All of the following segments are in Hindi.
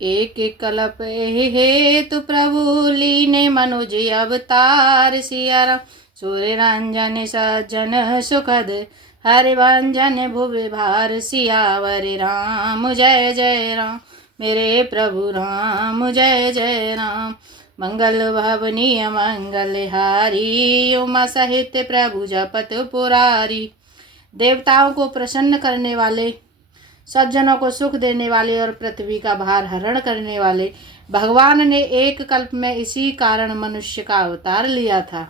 एक एक कल्प हेतु प्रभु लीने मनुज अवतार। सिया राम सूर्य रंजन सज्जन सुखद हरिभंजन भुवि भार। सियावर राम जय जय राम मेरे प्रभु राम जय जय राम। मंगल भवनीय मंगलहारी उमा सहित प्रभु जपत पुरारी। देवताओं को प्रसन्न करने वाले, सज्जनों को सुख देने वाले और पृथ्वी का भार हरण करने वाले भगवान ने एक कल्प में इसी कारण मनुष्य का अवतार लिया था।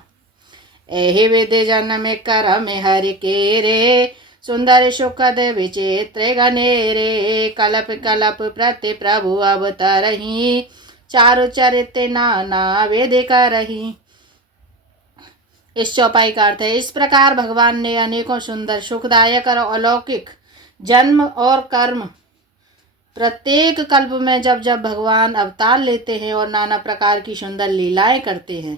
एहि विधि जन्म करम हरि के रे सुंदर सुखद विचित्र घनेरे। कल्प कल्प प्रति प्रभु अवतरहि चारु चरित्र नाना वेद करहि। इस चौपाई का अर्थ है, इस प्रकार भगवान ने अनेकों सुंदर सुखदायक और अलौकिक जन्म और कर्म प्रत्येक कल्प में जब जब भगवान अवतार लेते हैं और नाना प्रकार की सुंदर लीलाएं करते हैं,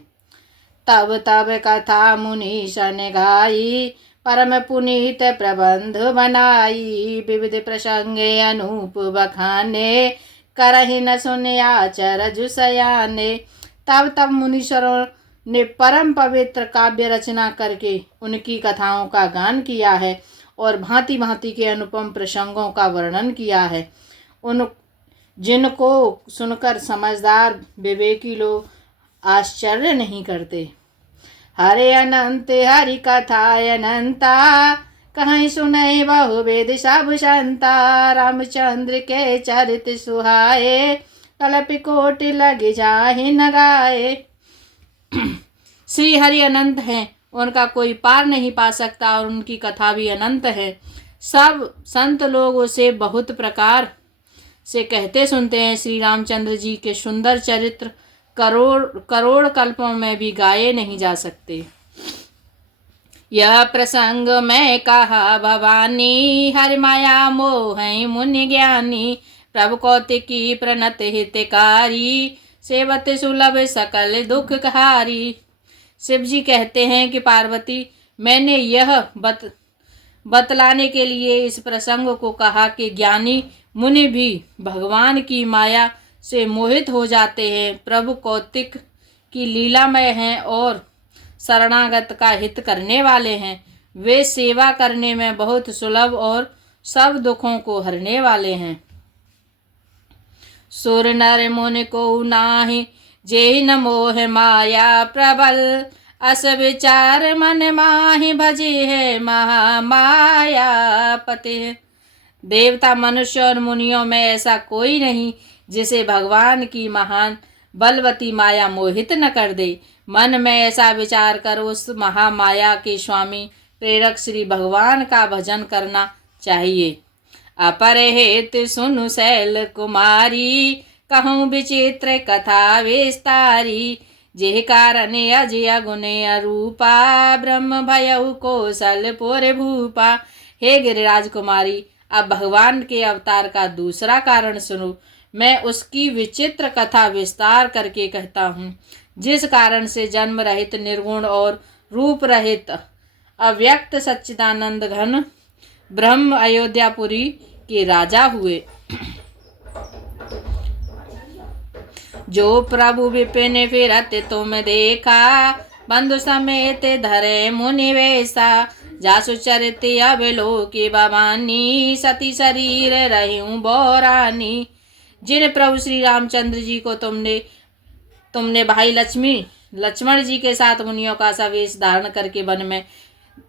तब तब कथा मुनि सन गाई परम पुनीत प्रबंध बनाई। विविध प्रसंगे अनूप बखाने करहि न सुनिया चरजु सयाने। तब तब मुनीश्वरों ने परम पवित्र काव्य रचना करके उनकी कथाओं का गान किया है और भांति भांति के अनुपम प्रसंगों का वर्णन किया है, उन जिनको सुनकर समझदार विवेकी लोग आश्चर्य नहीं करते। हरे अनंत हरि कथा अनंता कहीं सुनई बहुवेद सब संता। रामचंद्र के चरित सुहाए कल्प कोटि लग जाहि न गाए। श्री हरि अनंत हैं, उनका कोई पार नहीं पा सकता और उनकी कथा भी अनंत है। सब संत लोग उसे बहुत प्रकार से कहते सुनते हैं। श्री रामचंद्र जी के सुंदर चरित्र करोड़ करोड़ कल्पों में भी गाए नहीं जा सकते। यह प्रसंग मैं कहा भवानी हरि माया मोह मुनि ज्ञानी। प्रभु कौतिकी प्रणत हितकारी सेवत सुलभ सकल दुख हारी। शिव जी कहते हैं कि पार्वती, मैंने यह बतलाने के लिए इस प्रसंग को कहा कि ज्ञानी मुनि भी भगवान की माया से मोहित हो जाते हैं। प्रभु कौतिक की लीलामय हैं और शरणागत का हित करने वाले हैं। वे सेवा करने में बहुत सुलभ और सब दुखों को हरने वाले हैं। सुर नर मुनि को नाहि जे न मोह माया प्रबल। अस विचार मन माहि भजे है महामाया पते। देवता मनुष्य और मुनियों में ऐसा कोई नहीं जिसे भगवान की महान बलवती माया मोहित न कर दे। मन में ऐसा विचार कर उस महामाया के स्वामी प्रेरक श्री भगवान का भजन करना चाहिए। अपर हेत सुनु शैल कुमारी कहूँ विचित्र कथा विस्तारी। जेह कारण अजय गुण अरूपा ब्रह्म भयउ कौशलपुर भूपा। हे गिरिराज कुमारी, अब भगवान के अवतार का दूसरा कारण सुनो। मैं उसकी विचित्र कथा विस्तार करके कहता हूँ, जिस कारण से जन्म रहित निर्गुण और रूप रहित अव्यक्त सच्चिदानंद घन ब्रह्म अयोध्यापुरी के राजा हुए। जो प्रभु विपिन फिरत तुम देखा बंधु समेत धरे मुनि वेशा। जासु चरित अवलोकी भवानी सती शरीर रहूं बोरानी। जिन प्रभु श्री रामचंद्र जी को तुमने भाई लक्ष्मण जी के साथ मुनियों का सा वेश धारण करके वन में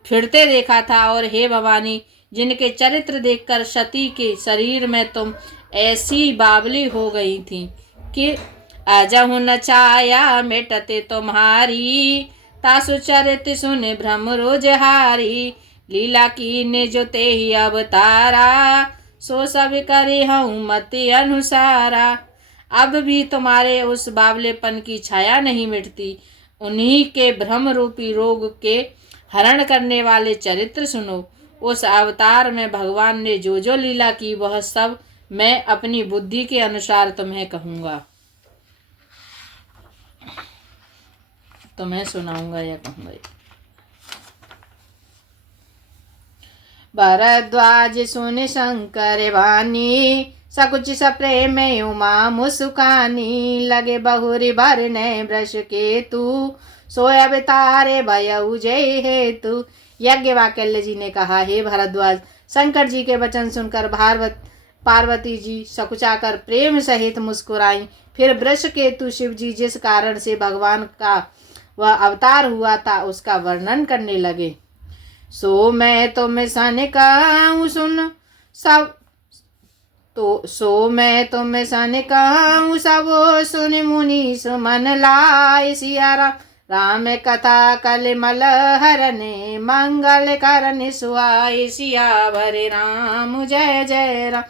फिरते देखा था, और हे भवानी, जिनके चरित्र देखकर सती के शरीर में तुम ऐसी बावली हो गई थी कि अजहु न छाया मिटते तुम्हारी। तासु चरित सुन भ्रम रोजहारी। लीला की ने जो ते ही अवतारा सो सब करे हूँ मति अनुसारा। अब भी तुम्हारे उस बावलेपन की छाया नहीं मिटती। उन्हीं के भ्रम रूपी रोग के हरण करने वाले चरित्र सुनो। उस अवतार में भगवान ने जो जो लीला की वह सब मैं अपनी बुद्धि के अनुसार तुम्हें कहूँगा, तुम्हें सुनाऊंगा या कहूँगा। भरद्वाज सुन शंकर वाणी सकुच सप्रेम उमा मुस्कानी, लगे बहुरी भरने वृष के तू, सोय अवतारे भयउ जय हेतु। यज्ञवाकल्य जी ने कहा, हे भरद्वाज, शंकर जी के वचन सुनकर पार्वती जी सकुचाकर प्रेम सहित मुस्कुराई। फिर वृष केतु शिव जी जिस कारण से भगवान का वह अवतार हुआ था उसका वर्णन करने लगे। सो मैं तुम सन कहूँ सुन सब, तो सो मैं तुम सन कहूँ सब सुन मुनि सुमन लाए। सिया राम कथा कलिमल हरने, मंगल करन सुहाए। सियावर राम जय जय राम,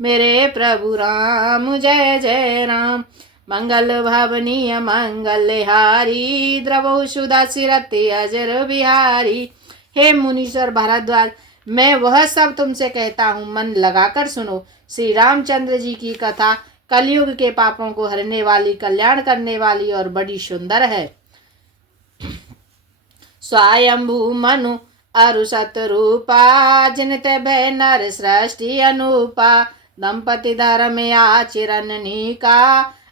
मेरे प्रभु राम जय जय राम। मंगल भवनीय मंगल हारी, द्रवौ सुधा सिरति अजर बिहारी। हे मुनीश्वर भारद्वाज, मैं वह सब तुमसे कहता हूँ, मन लगाकर सुनो। श्री रामचंद्र जी की कथा कलयुग के पापों को हरने वाली, कल्याण करने वाली और बड़ी सुंदर है। स्वयंभू मनु अरु सतरूपा, जिनत भय नर सृष्टि अनूपा। दंपति धर्म आचरण नीका,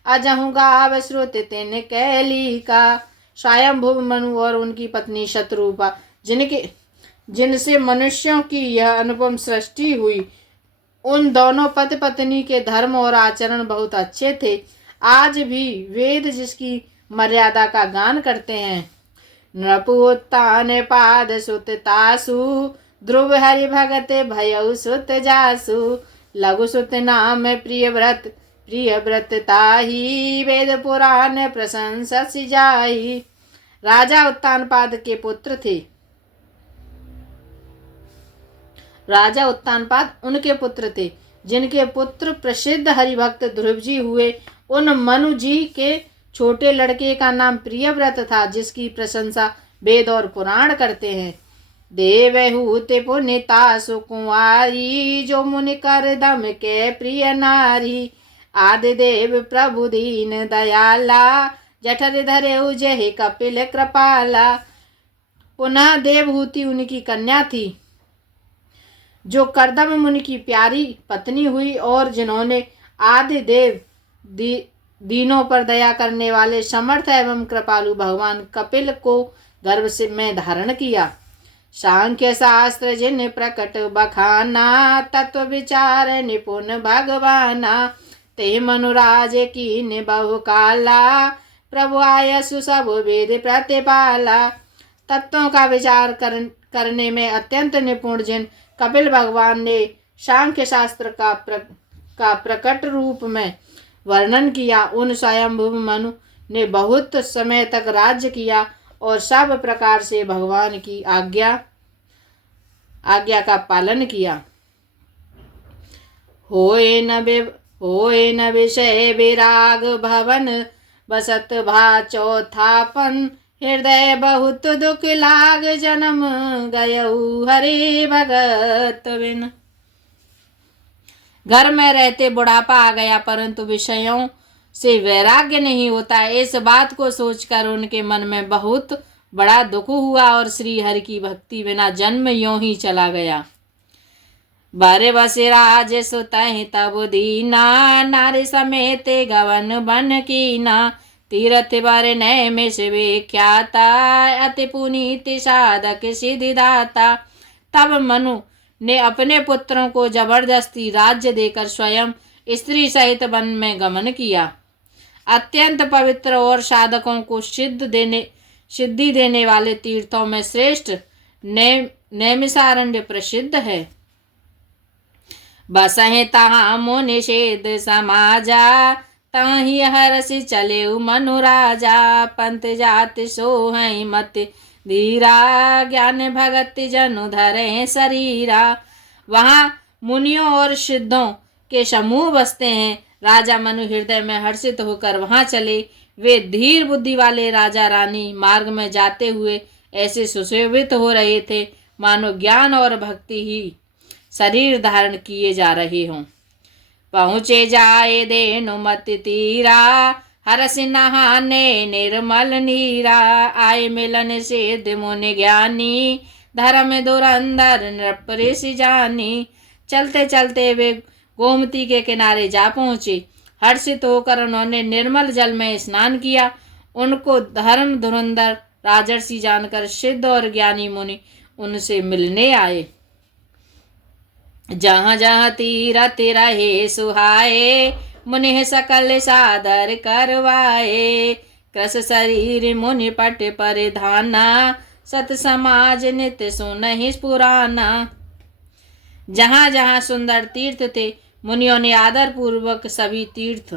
अजहु गाव श्रुत तिन कैली का। स्वयंभू मनु और उनकी पत्नी शतरूपा, जिनसे मनुष्यों की यह अनुपम सृष्टि हुई, उन दोनों पति पत्नी के धर्म और आचरण बहुत अच्छे थे। आज भी वेद जिसकी मर्यादा का गान करते हैं। नृपुत्तान पाद सुत तासु, ध्रुव हरि भगत भयउ सुत जासु। लघु सुत नाम प्रिय व्रत ताही, वेद पुराण प्रशंसा जाही। राजा उत्तानपाद के पुत्र थे। राजा उत्तानपाद उनके पुत्र थे, जिनके पुत्र प्रसिद्ध हरिभक्त ध्रुव जी हुए। उन मनु जी के छोटे लड़के का नाम प्रियव्रत था, जिसकी प्रशंसा वेद और पुराण करते हैं। देवहूति पुनिता सुकुमारी, जो मुनि कर दम के प्रिय नारी। आदि देव प्रभु दीन दयाला, जठर धरे उजहि कपिल कृपाला। पुनः देवहूति उनकी कन्या थी, जो करदम मुनि की प्यारी पत्नी हुई, और जिन्होंने आदि देव दीनों पर दया करने वाले समर्थ एवं कृपालु भगवान कपिल को गर्भ से में धारण किया। सांख्य शास्त्र जिन प्रकट बखाना, तत्व विचार निपुण भगवाना। ते मनुराज की बहु काला, प्रभु आयसु सब वेद प्रतिपाला। तत्वों का विचार करने में अत्यंत निपुण जिन कपिल भगवान ने सांख्य शास्त्र का प्रकट रूप में वर्णन किया, उन स्वयंभू मनु ने बहुत समय तक राज्य किया और सब प्रकार से भगवान की आज्ञा का पालन किया। होए न विषय विराग भवन, बसत भा चौथापन। हृदय बहुत दुख लाग, जन्म गयऊ हरि भगत बिन। घर में रहते बुढ़ापा आ गया, परंतु विषयों से वैराग्य नहीं होता। इस बात को सोचकर उनके मन में बहुत बड़ा दुख हुआ और श्री हरि की भक्ति बिना जन्म यों ही चला गया। बारे बसे राज सुतहि तब दीना, नारी समेत गवन बन कीना। तीरथ बर नैमिष विख्याता, अति पुनीत साधक सिद्धिदाता। तब मनु ने अपने पुत्रों को जबरदस्ती राज्य देकर स्वयं स्त्री सहित वन में गमन किया। अत्यंत पवित्र और साधकों को सिद्धि देने वाले तीर्थों में श्रेष्ठ नैमिषारण्य प्रसिद्ध है। बसहि तहाँ मुनिषेध समाजा, तहि हरसि चले मनु राजा। पंथ जाति सोहै मत धीरा, ज्ञान भगत जनु धरे शरीरा। वहाँ मुनियों और सिद्धों के समूह बसते हैं। राजा मनु हृदय में हर्षित होकर वहाँ चले। वे धीर बुद्धि वाले राजा रानी मार्ग में जाते हुए ऐसे सुशोभित हो रहे थे, मानो ज्ञान और भक्ति ही शरीर धारण किए जा रहे हों। पहुँचे जाए देनु मत तीरा, हरस नहाने निर्मल नीरा। आए मिलन सिद्ध मुनि ज्ञानी, धर्म धुरंधर नृप ऋषि जानी। चलते चलते वे गोमती के किनारे जा पहुँचे। हर्षित होकर उन्होंने निर्मल जल में स्नान किया। उनको धर्म धुरंधर राजर्षि जानकर सिद्ध और ज्ञानी मुनि उनसे मिलने आए। जहाँ जहाँ तीरथ रहे सुहाए, मुनि सकल सादर करवाए। कृस शरीर मुनि पट परिधाना, सत समाज नित्य सुनहि पुराना। जहाँ जहाँ सुंदर तीर्थ थे, मुनियों ने आदर पूर्वक सभी तीर्थ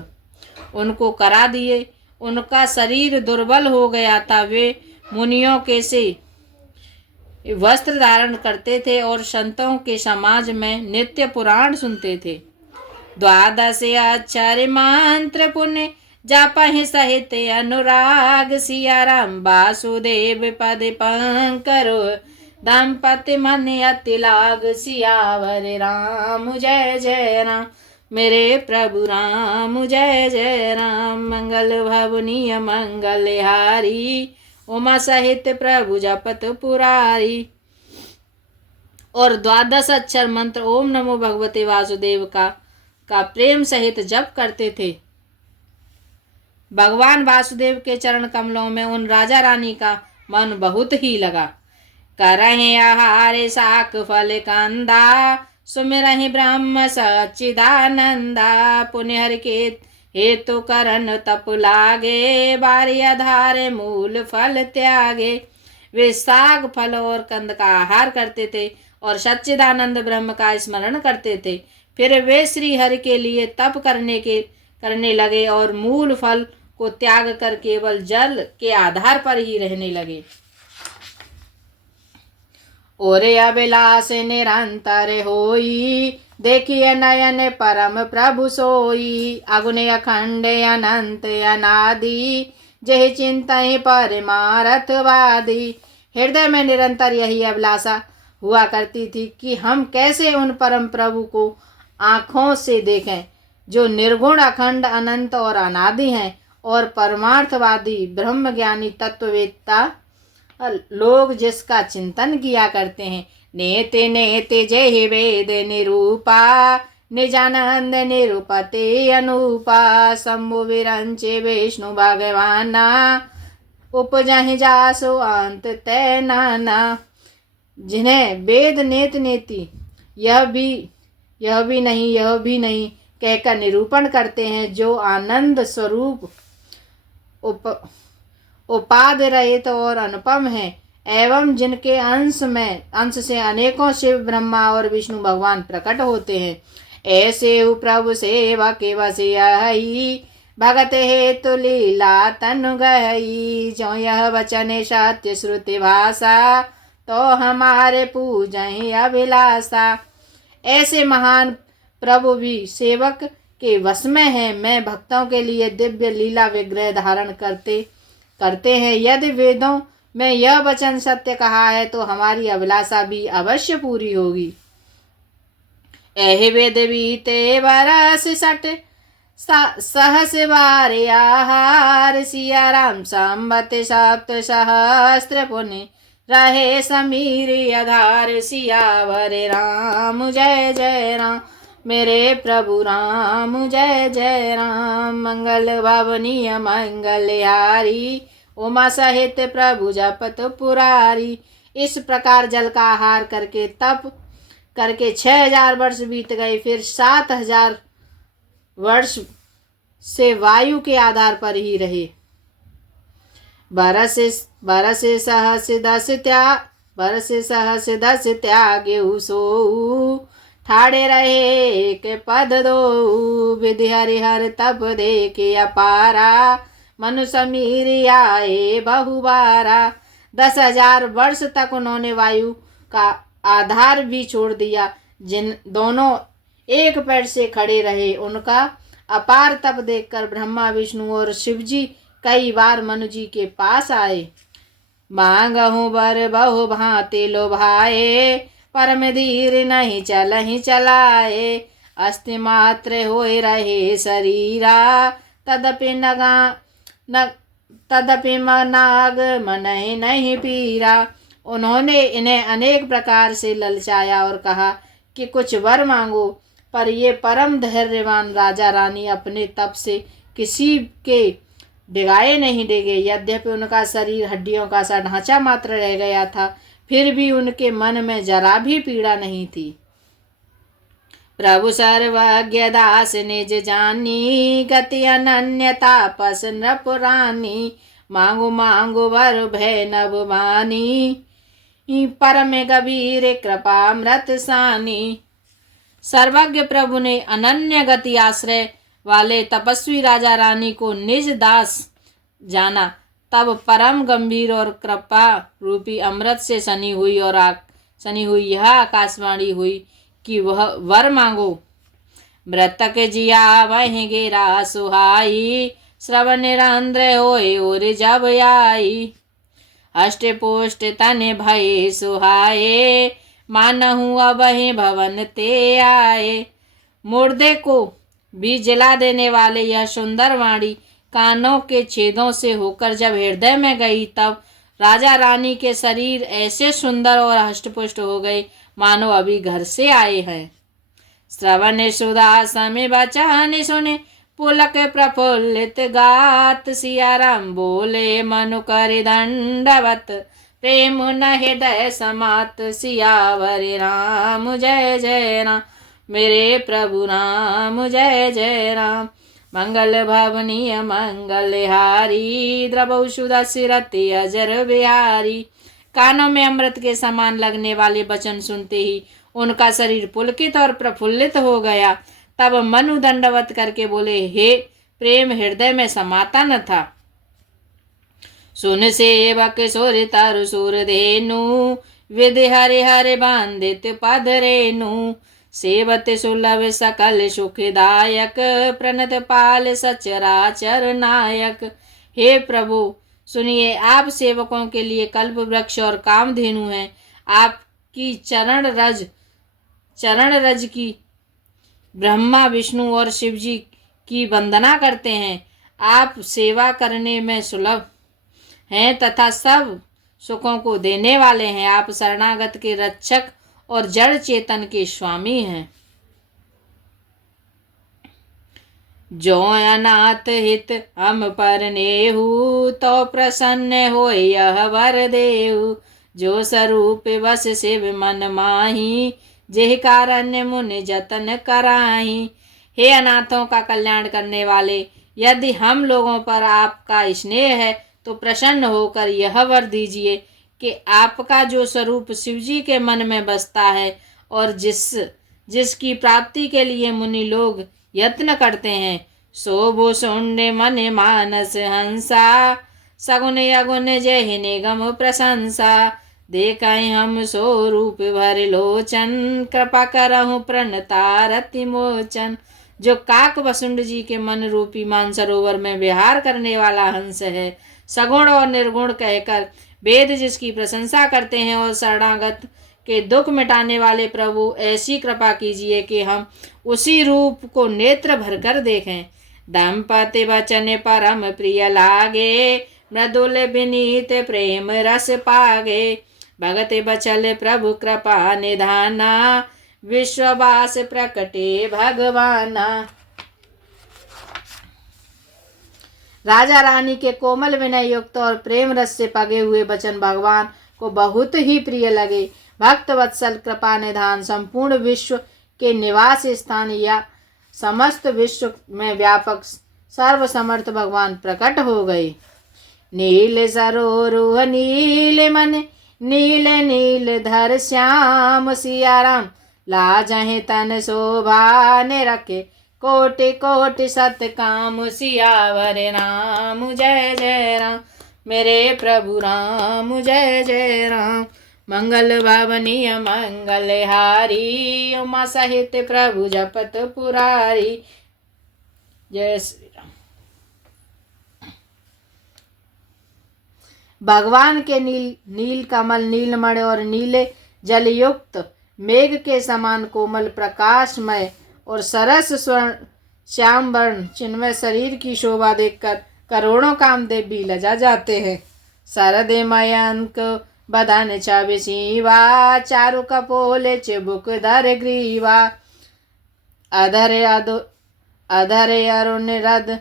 उनको करा दिए। उनका शरीर दुर्बल हो गया था। वे मुनियों के से वस्त्र धारण करते थे और संतों के समाज में नित्य पुराण सुनते थे। द्वादश अक्षर मंत्र पुण्य जापहि सहित अनुराग, सिया राम वासुदेव पद पंकरो, दंपति मन अति लाग। सियावर राम जय जय राम, मेरे प्रभु राम जय जय राम। मंगल भवनीय मंगलहारी, उमा सहित प्रभु जपत पुरारी। और द्वादश अक्षर मंत्र ओम नमो भगवते वासुदेव का प्रेम सहित जप करते थे। भगवान वासुदेव के चरण कमलों में उन राजा रानी का मन बहुत ही लगा। करहि आहारे साक फल कंदा, सुमिरहि ब्रह्म सच्चिदानंदा। पुण्य हरि के हेतु करन तप लागे, बारी आधारे मूल फल त्यागे। वे साग फल और कंद का आहार करते थे और सच्चिदानंद ब्रह्म का स्मरण करते थे। फिर वे श्री हरि के लिए तप करने लगे और मूल फल को त्याग कर केवल जल के आधार पर ही रहने लगे। ओरे अभिलाष निरंतर होई, देखिए नयन परम प्रभु सोई। अगुण अखंड अनंत अनादि, जय चिंतहि परमार्थवादी। हृदय में निरंतर यही अभिलाषा हुआ करती थी कि हम कैसे उन परम प्रभु को आँखों से देखें, जो निर्गुण अखंड अनंत और अनादि हैं और परमार्थवादी ब्रह्मज्ञानी तत्ववेत्ता लोग जिसका चिंतन किया करते हैं। नेते नेते जय वेद निरूपा, निजानंद निरूपते अनुपा। शंभु विरंचे विष्णु भगवाना, उपजहि जासु अंत तै नाना। जिन्हें वेद नेत नेति यह भी नहीं कहकर निरूपण करते हैं, जो आनंद स्वरूप उपाद रहित और अनुपम है, एवं जिनके अंश से अनेकों शिव ब्रह्मा और विष्णु भगवान प्रकट होते हैं। ऐसे प्रभु सेवक वसियहि, भगत हेतु लीला तनु गई। जो यह वचन सत्य श्रुति भाषा, तो हमारे पूजहि अभिलाषा। ऐसे महान प्रभु भी सेवक के वश में है। मैं भक्तों के लिए दिव्य लीला विग्रह धारण करते हैं। यदि वेदों में यह वचन सत्य कहा है, तो हमारी अभिलाषा भी अवश्य पूरी होगी। एहि वेद बीते बरस 60 सहस बार आहार। सिया राम संबत 7 सहस्त्र पुण्य रहे समीर आधार। सियावर राम जय जय राम, मेरे प्रभु राम जय जय राम। मंगल भवनीय मंगलहारी, उमा सहित प्रभु जपत पुरारी। इस प्रकार जल का आहार करके तप करके 6000 वर्ष बीत गए। फिर 7000 वर्ष से वायु के आधार पर ही रहे। बरस सहस दस त्यागे सो, ठाड़े रहे के पद दो। विधि हरिहर तप देखे अपारा, मनु समीर आए बहुबारा। 10,000 वर्ष तक उन्होंने वायु का आधार भी छोड़ दिया। जिन दोनों एक पैर से खड़े रहे, उनका अपार तप देखकर ब्रह्मा विष्णु और शिवजी कई बार मनु जी के पास आए। मांगहु बर बहु भांति लोभाए, परम धीर नहीं चलहि चलाए। अस्ति मात्र होए रहे शरीरा, तदपि नाग मनहि नहीं पीरा। उन्होंने इन्हें अनेक प्रकार से ललचाया और कहा कि कुछ वर मांगो, पर ये परम धैर्यवान राजा रानी अपने तप से किसी के डिगाए नहीं डिगे। यद्यपि उनका शरीर हड्डियों का सा ढांचा मात्र रह गया था, फिर भी उनके मन में जरा भी पीड़ा नहीं थी। प्रभु सर्वज्ञ दास निज जानी, गति अनन्य तापस नृपुरानी। मांगो मांगो वर भय नभ मानी, परम गंभीर कृपामृत सानी। सर्वज्ञ प्रभु ने अनन्य गति आश्रय वाले तपस्वी राजा रानी को निज दास जाना। तब परम गंभीर और कृपा रूपी अमृत से सनी हुई यह आकाशवाणी हुई कि वह वर मांगो। मृतक जिया वह गेरा सुहाई, श्रवण निरंद्र होए और जब आई। अष्ट पोष्ट तन भय सुहाए, मानहु अब भवन ते आए। मुर्दे को भी जला देने वाले यह सुंदर वाणी कानों के छेदों से होकर जब हृदय में गई, तब राजा रानी के शरीर ऐसे सुंदर और हष्टपुष्ट हो गए मानो अभी घर से आए हैं। श्रवण सुधा समय बचन सुने, पुलक प्रफुल्लित गात। सियाराम बोले मनु कर दंडवत, प्रेम न हृदय समात। सियावर राम जय जय राम, मेरे प्रभु राम जय जय राम। मंगल भवनीय मंगलहारी, द्रवौ सुदसिरति अजर बिहारी। कानों में अमृत के समान लगने वाले वचन सुनते ही उनका शरीर पुलकित और प्रफुल्लित हो गया। तब मनु दंडवत करके बोले, हे प्रेम हृदय में समाता न था। सुन सेवक सुर तरु सुर धेनु, विधि हरि हरि बांधित पद रेनु। सेवत सुलभ सकल सुखदायक, प्रणत पाल सचराचर नायक। हे प्रभु सुनिए, आप सेवकों के लिए कल्प वृक्ष और कामधेनु हैं। आपकी चरण रज की ब्रह्मा विष्णु और शिवजी की वंदना करते हैं। आप सेवा करने में सुलभ हैं तथा सब सुखों को देने वाले हैं। आप शरणागत के रक्षक और जड़ चेतन के स्वामी हैं। जो अनाथ हित हम पर नेहु, तो प्रसन्न हो यह वर देहु। जो स्वरूप बस शिव मन माही, जेह कारण मुनि जतन कराही। हे अनाथों का कल्याण करने वाले, यदि हम लोगों पर आपका स्नेह है तो प्रसन्न होकर यह वर दीजिए कि आपका जो स्वरूप शिवजी के मन में बसता है और जिसकी प्राप्ति के लिए मुनि लोग यत्न करते हैं, शोभो शून्य मन मानस हंसा। सगुन अगुन जय निगम प्रशंसा, देखाई हम स्वरूप भर लोचन। कृपा करहु प्रणतारति मोचन। जो काक वसुंड जी के मन रूपी मानसरोवर में विहार करने वाला हंस है, सगुण और निर्गुण कहकर वेद जिसकी प्रशंसा करते हैं, और शरणागत के दुख मिटाने वाले प्रभु, ऐसी कृपा कीजिए कि हम उसी रूप को नेत्र भरकर देखें। दंपति वचन परम प्रिय लागे, मृदुल विनीत प्रेम रस पागे। भगत बचल प्रभु कृपा निधाना, विश्ववास प्रकटे भगवाना। राजा रानी के कोमल विनय युक्त और प्रेम रस से पगे हुए वचन भगवान को बहुत ही प्रिय लगे। भक्त वत्सल कृपा निधान संपूर्ण विश्व के निवास स्थान या समस्त विश्व में व्यापक सर्वसमर्थ भगवान प्रकट हो गए। नील सरोरुह नील मन, नील नील धर श्याम। सियाराम लाजहि तन शोभा, ने रखे कोटि कोटि सत काम। सियावर राम जय जय राम, मेरे प्रभु राम जय जय राम। मंगल भवनीय मंगलहारी, उमा सहित प्रभु जपत पुरारी। जय श्री राम। भगवान के नील कमल, नीलमणि और नीले जलयुक्त मेघ के समान कोमल प्रकाशमय और सरस स्वर्ण श्याम वर्ण चिन्मय शरीर की शोभा देखकर करोड़ों कामदेव भी लजा जाते हैं। शरद मयंक बदन छवि सीवा, चारु कपोले चिबुक धर ग्रीवा। अधर अरुण रद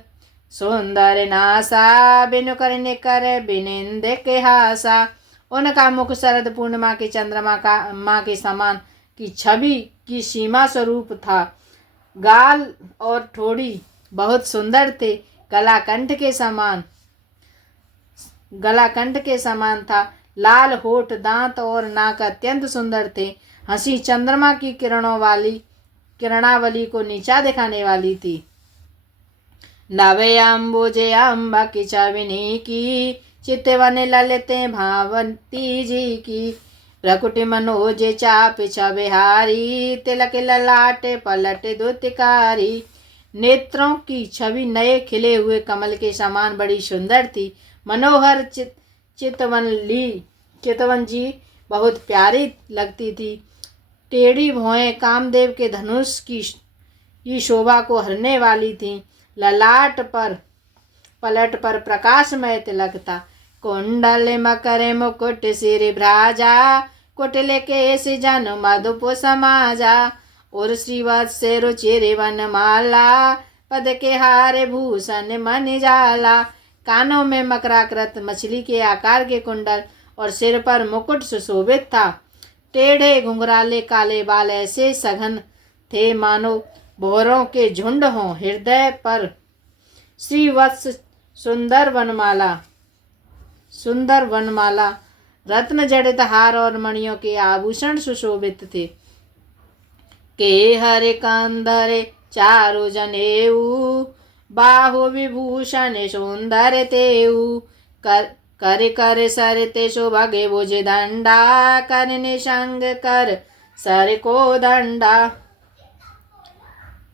सुंदर नासा, बिनु करने कर बिनिंद के हासा। उनका मुख शरद पूर्णिमा के चंद्रमा का माँ के समान की छवि की सीमा स्वरूप था। गाल और ठोड़ी बहुत सुंदर थे। गलाकंठ के समान था। लाल होठ, दांत और नाक अत्यंत सुंदर थे। हंसी चंद्रमा की किरणावली को नीचा दिखाने वाली थी। नवे अम्बुजे अम्बा की छविनी की, चितवन ललिते भावंती जी की। प्रकुटि मनोजे चाप छबिहारी, तिलक ललाटे पलट दुतिकारी। नेत्रों की छवि नए खिले हुए कमल के समान बड़ी सुंदर थी। मनोहर चितवन जी बहुत प्यारी लगती थी। टेढ़ी भौहें कामदेव के धनुष की शोभा को हरने वाली थीं। ललाट पर पलट पर प्रकाशमय तिलक था। कुंडल मकर मुकुट सिर भ्राजा, कुटिल केश जन मधुप समाजा। और श्रीवत्स रुचिर वनमाला, पद के हार भूषण मन जाला। कानों में मकराकृत मछली के आकार के कुंडल और सिर पर मुकुट सुशोभित था। टेढ़े घुंघराले काले बाल ऐसे सघन थे मानो भौरों के झुंड हों। हृदय पर श्रीवत्स सुंदर वनमाला, रत्न जड़ित हार और मणियों के आभूषण सुशोभित थे। के हरे कंधरे चारु जनेऊ, बाहु विभूषण सुंदर तेऊ। कर सरते शोभगे भुज दंडा, कर निसंग कर सर को दंडा।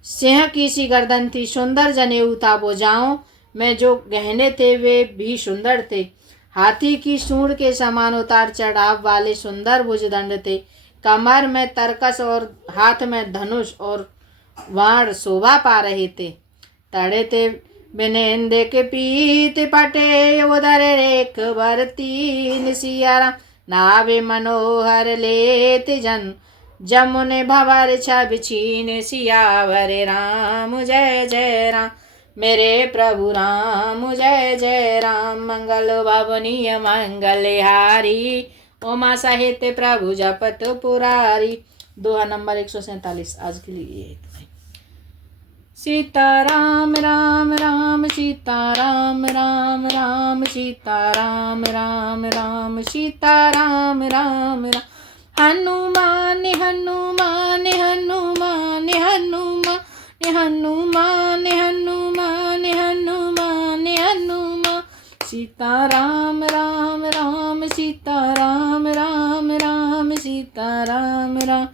सिंह की सी गर्दन थी, सुंदर जनेऊ था। भुजाओं में जो गहने थे वे भी सुंदर थे। हाथी की सूंड के समान उतार चढ़ाव वाले सुंदर भुजदंड थे। कमर में तरकस और हाथ में धनुष और वाण शोभा पा रहे थे। तड़े थे बिनेंदे के पीत पटे, उदर रेख भरती सियारा। नावे मनोहर लेत जमुने भवर छब छीन। सियावर राम जय जय राम, मेरे प्रभु राम जय जय राम। मंगल भवनीय मंगलहारी, उमा सहित प्रभु जपत पुरारी। दोहा नंबर 147 आज के लिए। सीता राम राम राम सीता राम राम राम सीता राम राम राम सीता राम राम राम। हनुमान हनुमान हनुमान हनुमान हनुमान हनुमान हनुमान हनुमान। सीता राम राम राम सीता राम राम राम सीता राम राम